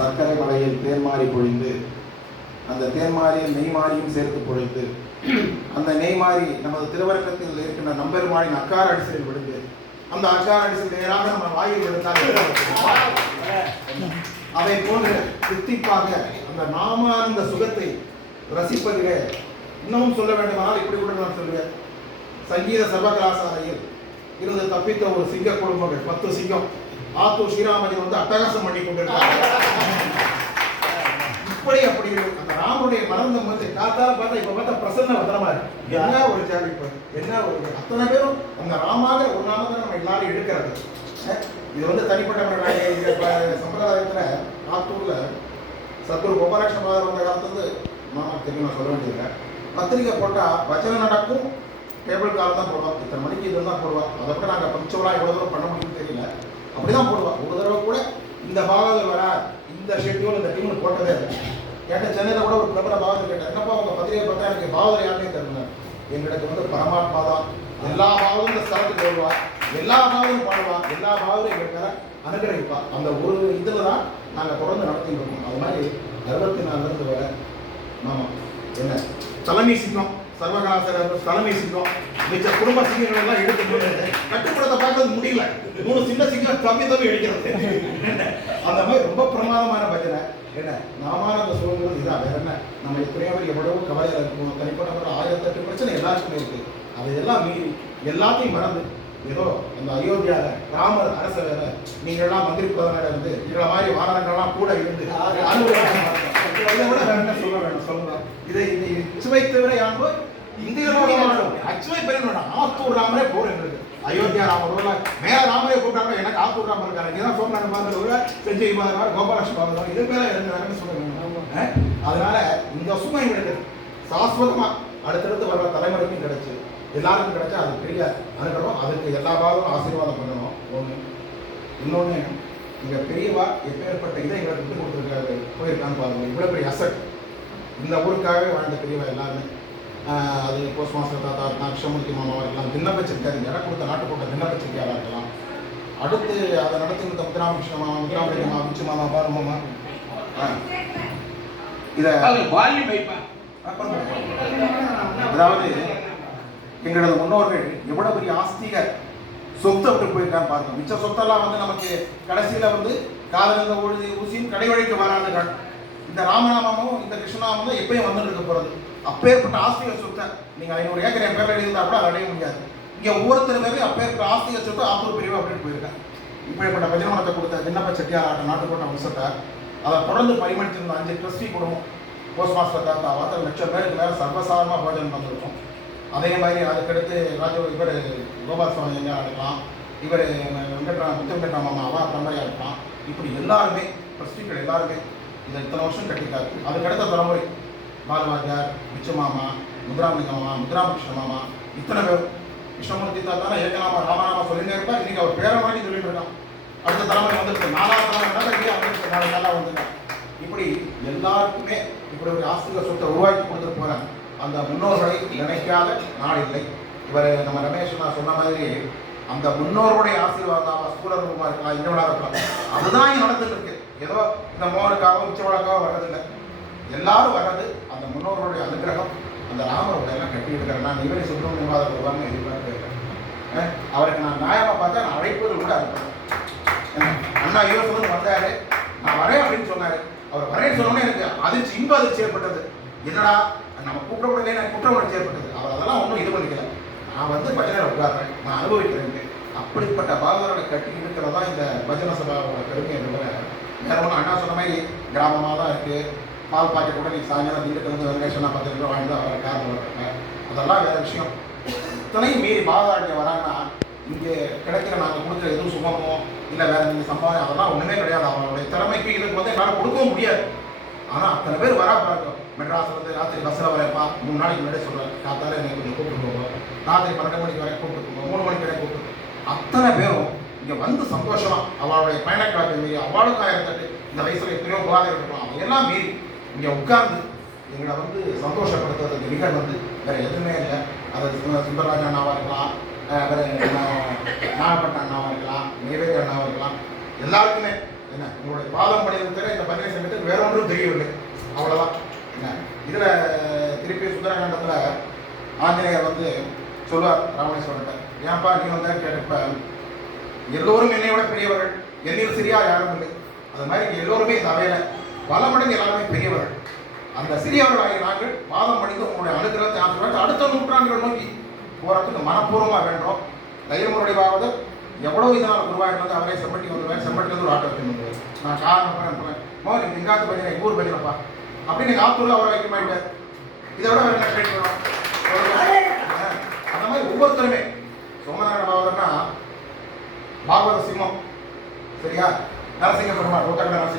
சர்க்கரை மலையில் தேன்மாறி பொழிந்து அந்த தேன்மாரியில் நெய்மாரியும் சேர்த்து பொழிந்து அந்த நெய்மாரி நமது திருவரங்கத்தில் இருக்கின்ற நம்பெருமாளின் அக்கார அடிசலில் விழுந்து அந்த அக்கார அடிசல் நேராக நம்ம வாயில் விழுந்தால் அதை போன்று தித்திப்பாக அந்த நாமானந்த சுகத்தை ரசிப்பதிலே இன்னமும் சொல்ல வேண்டுமானால் இப்படி கூட நான் சொல்லுவேன். சங்கீத சர்வகலாசாலையில் இருந்து தப்பித்த ஒரு சிங்க குடும்பங்கள் 10 சிங்கம் ஆத்தூர் ஸ்ரீராமஜி வந்து அட்டகாசம் பண்ணி கொண்டிருக்காங்க. இப்படி அப்படி அந்த ராமனுடைய மறந்த வந்து காத்தால பார்த்தா இப்ப பார்த்தா பிரசன்ன வந்தரமா இருக்கு. என்ன ஒரு ஜாலிப்பு, என்ன ஒரு அத்தனை பேரும் அந்த ராமாக ஒரு நாமத்தை நம்ம எல்லாரும் எடுக்கிறது. இது வந்து தனிப்பட்ட சம்பிரதாயத்துல ஆத்தூர்ல சத்குரு கோபாலகிருஷ்ண பாதர் வந்த காலத்துல மாமா தெரியுமா சொல்ல வேண்டியது. பத்திரிகை போட்டா பஜனை நடக்கும், டேபிள் கால் தான் போடுவான், இத்தனை மணிக்கு இது தான் போடுவான். அதை விட நாங்கள் பஞ்சவலா எவ்வளோ தூரம் பண்ண முடியும்னு தெரியல, அப்படிதான் போடுவான். ஒரு தடவை கூட இந்த பாகவதர் வர இந்த ஷெட்யூல் இந்த டீம்னு போட்டதே இல்லை. கேட்ட சென்னையில் கூட ஒரு பிரபல பாகவதர் கேட்டேன், என்னப்பா உங்கள் பத்திரிகை பார்த்தா எனக்கு பாகவதர் யாருன்னே தெரியல. எங்களுக்கு வந்து பரமாத்மா தான், எல்லா பாகவதும் இந்த ஸ்தலத்துக்கு வருவா, எல்லா பாகவதும் பாடுவா, எல்லா பாகவதும் எங்களுக்கு அனுகிரகிப்பா. அந்த ஒரு இதில் தான் நாங்கள் தொடர்ந்து நடத்திட்டு இருக்கோம். அது மாதிரி 64 வர ஆமாம் என்ன தலைமை சிங்கம் சர்வகலாசார தலைமை சிங்கம் மிச்ச குடும்ப சிங்கங்கள் எல்லாம் எடுத்து கட்டுப்படத்தை பார்க்கறது முடியல. 3 சின்ன சிங்கம் தம்பி அடிக்கிறது. அந்த மாதிரி ரொம்ப பிரமாதமான பஜனை. என்ன நாமானந்த சுகங்கள் இதான், வேற என்ன நம்ம எத்தனையோ பேர் எவ்வளவோ கவலையில் இருக்கும், தனிப்பட்ட 1008 பிரச்சனை எல்லாருக்குமே இருக்கு. அதையெல்லாம் மீறி எல்லாத்தையும் மறந்து ஏதோ அந்த அயோத்தியால ராமர் அரச வேற நீங்க எல்லாம் மந்திரி பிரதமர் இருந்து இவங்கள மாதிரி வானரங்கள்லாம் கூட இருந்து இதை விட வேற என்ன சொல்ல வேணும் சொல்லுங்க. இதை சுவை தவிர யாரும் ஆத்தூர் ராமரே போர் எங்களுக்கு. அயோத்தியா ராமர் மேல ராமரே கூப்பிட்டாங்க, எனக்கு ஆத்தூர் ராமர் இருக்காரு. இதான் சோமநாத பாதர் செஞ்சு கோபாலகிருஷ்ண பாதர் இது மேல இருந்து சொல்ல வேணும். அதனால இந்த சுமை எங்களுக்கு சாஸ்வதமா அடுத்தடுத்து வர்ற தலைமுறைக்கும் கிடைச்சு எல்லாருக்கும் கிடைச்சா அது பெரிய அனுகணும். அதுக்கு எல்லா பாதமும் ஆசீர்வாதம் பண்ணணும். ஒன்று இன்னொன்று இங்க பெரியவா எப்பேற்பட்ட இதை எங்களுக்கு விட்டு கொடுத்துருக்காரு போயிருக்கான்னு பாருங்க. இவ்வளவு பெரிய அசட் இந்த ஊருக்காகவே வாழ்ந்த பெரியவா எல்லாருமே. அது போஸ்ட் மாஸ்டர் தாத்தா இருக்கலாம், கிருஷ்ணமூர்த்தி மாமாவாக இருக்கலாம், விண்ணப்பச்சிருக்காரு இடம் கொடுத்த நாட்டுக்கோட்டை விண்ணப்பச்சிருக்காராக இருக்கலாம். அடுத்து அதை நடத்தி கொடுத்த முத்துராமகிருஷ்ண மாமா, முத்துராமலிங்க மாமா, பிச்சு மாமா, பாரு மாமா இதை அதாவது எங்களது முன்னோர்கள் எவ்வளவு பெரிய ஆஸ்திக சொத்தை விட்டு போயிருக்கான்னு பாருங்க. மிச்ச சொத்தெல்லாம் வந்து நமக்கு கடைசியில வந்து காதலிந்த ஊசியும் கடைவழிக்கு வராதுகள். இந்த ராமநாமமும் இந்த கிருஷ்ணநாமமும் எப்பயும் வந்துட்டு இருக்க போறது. அப்பேற்பட்ட ஆஸ்திக சொத்தை நீங்க 500 ஏக்கர் என் பேர்ல எழுதியிருந்தா கூட அதை அடைய முடியாது. இங்க ஒவ்வொருத்தர் பேரும் அப்பேற்பட்ட ஆஸ்திக சொத்தை ஆத்தூர் பிரிவு அப்படின்னு போயிருக்கேன். இப்படிப்பட்ட பஜனமனத்தை கொடுத்த விண்ணப்ப செட்டியார் நாட்டுக்கோட்டை வம்சத்தை அதை தொடர்ந்து பரிமாற்றிருந்த 5 ட்ரஸ்டி குடும்பம் போஸ்ட் மாஸ்டர் தாத்தா 1 லட்சம் பேருக்கு மேலே சர்வசாதாரணமாக போஜனம் வந்திருக்கும். அதே மாதிரி அதுக்கடுத்து இவர் கோபால் சுவாமி ஐயா இருக்கலாம், இவர் முத்தம்பெட்டா மாமா அவா தந்தையா இருக்கலாம். இப்படி எல்லாருமே ட்ரஸ்டிகள் எல்லாருமே இதை இத்தனை வருஷம் கட்டிக்காரு. அதுக்கடுத்த தலைமுறை பாலவாஜார், பிச்சு மாமா, முத்துராமலிங்க மாமா, முத்துராமகிருஷ்ண மாமா, இத்தனை பேர் கிருஷ்ணமூர்த்தி தாத்தா ஏகநாமா ராமநாமா சொல்லிட்டே இருப்பார். இன்னைக்கு அவர் பேரை வாங்கி சொல்லிட்டு இருக்கான். அடுத்த தலைமுறை வந்துருக்கு, 4வது தலைமுறை அவருக்கு நல்லா வந்துருக்காங்க. இப்படி எல்லாருக்குமே இப்படி ஒரு ஆஸ்திக சொத்தை உருவாக்கி கொடுத்துட்டு போறாங்க. அந்த முன்னோர்களை நினைக்காத நாடு இல்லை. இவர் நம்ம ரமேஷ் நான் சொன்ன மாதிரி அந்த முன்னோருடைய ஆசீர்வாதம் ஸ்கூலர் ரூபா இருக்கலாம், இந்த விழா இருக்கலாம், அதுதான் இங்கே நடந்துட்டு இருக்கு. ஏதோ இந்த மோனுக்காகவும் உச்ச வழக்காகவும் வர்றதில்லை. எல்லாரும் வர்றது அந்த முன்னோர்களுடைய அனுகிரகம். அந்த ராமருடைய எல்லாம் கட்டி இருக்கிறேன். நான் இவரை சுப்பிரமணிய விவாதம் வருவாங்க எதிர்பார்க்கிறேன். அவருக்கு நான் நியாயமாக பார்த்தா நான் அழைப்பது கூட இருப்பேன். அண்ணா யோசனை வந்தாரு, நான் வரேன் அப்படின்னு சொன்னாரு. அவர் வரேன்னு சொன்னோன்னே எனக்கு அதிர்ச்சி, இன்ப அதிர்ச்சி ஏற்பட்டது. என்னடா நம்ம கூப்பிடக்கூடாது, எனக்கு குற்ற உணர்ச்சி ஏற்பட்டது. அவர் அதெல்லாம் ஒன்றும் இது பண்ணிக்கல. நான் வந்து பஜனை உட்கார்றேன், நான் அனுபவிக்கிறேன். அப்படிப்பட்ட பாகவதரை கட்டி இருக்கிறதா இந்த பஜனை சபாவோட பெருமையை தவிர வேற ஒன்றும். அண்ணா சொன்ன மாதிரி கிராமமாக தான் இருக்குது. பால் பாக்கெட் கூட நீ சாயங்காலம் வீட்டுக்கு வந்து வெங்கடேஷனா 10 ரூபா வாங்கி தான் வர காரணம் வர்றாங்க. அதெல்லாம் வேற விஷயம். இத்தனையும் மீறி பாகவதாட்டிய வராங்கன்னா இங்கே கிடைக்கிற நாங்கள் கொடுக்குற எதுவும் சுகமோ இல்லை வேற நீங்கள் சம்பாதம் அதெல்லாம் ஒன்றுமே கிடையாது. அவங்களுடைய திறமைக்கு இதுக்கு வந்து என்னால் கொடுக்கவும் முடியாது. ஆனால் அத்தனை பேர் வரா பாருங்க. மெட்ராஸ் வந்து ராத்திரி பஸ்ஸில் வரேன்ப்பா, 3 நாளைக்கு முன்னாடியே சொல்கிறேன், காத்தால என்னை கொஞ்சம் கூப்பிட்டு போவோம், ராத்திரி 12 மணிக்கு வரை கூப்பிட்டு போவோம், 3 மணிக்கு வரை கூப்பிட்டு அத்தனை பேரும் இங்கே வந்து சந்தோஷமாக அவளுடைய பயணக்காலத்தை மீறி அவளுக்கு 1008 இந்த வயசில் எத்தனையோ போகாத இருக்கலாம், அதையெல்லாம் மீறி இங்கே உட்கார்ந்து எங்களை வந்து சந்தோஷப்படுத்துறதுக்கு நிகழ் வந்து வேறு எதுவுமே இல்லை. அது சுந்தரராஜன் அண்ணாவாக இருக்கலாம், வேறு நாகப்பட்டினம் அண்ணாவாக இருக்கலாம், நெய்வேலி அண்ணாவாக இருக்கலாம், எல்லாருக்குமே என்ன உங்களுடைய பாதம் பணியை தவிர இந்த பதினை சங்கத்துக்கு வேற ஒன்றும் தெரியவில்லை, அவ்வளோதான். என்ன இதில் திருப்பி சுந்தரகாண்டத்தில் ஆஞ்சநேயர் வந்து சொல்லுவார் ராமணேஸ்வரன்ட்ட, ஏன்பா நீ வந்தா கேட்டப்ப, எல்லோரும் என்னை விட பெரியவர்கள், என்னில் சிறியா யாரும் இல்லை. அது மாதிரி எல்லோருமே இந்த அவையில் பல மடங்கு எல்லாருமே பெரியவர்கள். அந்த சிறியவர்களாகிய நாங்கள் பாதம் படித்து உங்களுடைய அனுகிரகத்தை ஆசிர்வாதம் அடுத்த நூற்றாண்டுகள் நோக்கி போகிறதுக்கு மனப்பூர்வமாக வேண்டோம். தைரியமுறைவாவது எவ்வளோ இதனால் உருவாகினது அவரே செம்பட்டி வந்துடுவேன், செம்பட்டிலேருந்து ஒரு ஆட்டோ வந்துடுவேன். நான் காரணம் அனுப்புவேன், மோகன் எனக்கு எங்காவது பையனை எங்கள் ஊர் பையனப்பா அப்படின்னு நீங்கள் ஆத்தூரில் அவரை வைக்க மாட்டேன். இதை விட வேறு என்ன கிடைக்கணும்? அந்த மாதிரி ஒவ்வொருத்தருமே சோமநாராயண பாகவதர்னா பாகவத சிம்மம், சரியா? நரசிங்க பெருமாள் நரசிங்க